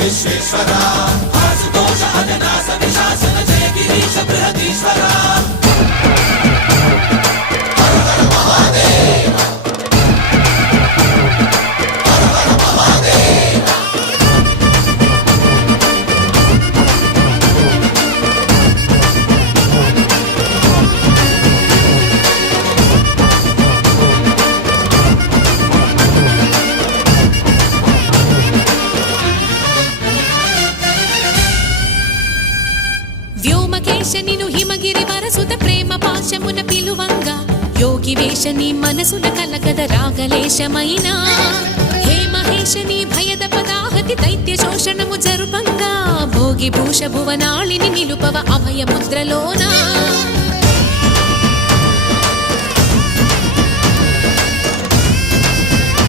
విశ్వేశ్వరా ఆశుతోష అజనాస విశాసన జయ గిరీశ బృహదీశ్వరా హర హర మహాదేవ హర హర మహాదేవ వ్యోమకేశనిను హిమగిరి వరసుత ప్రేమ పాశమున పిలువంగా యోగి వేషని మనసున కలకద రాగలేశమైనా హే మహేశని భయద పదాహతి దైత్య శోషణము జరుపంగా భోగి భూష భువనాళిని నిలుపవ అభయ ముద్రలోన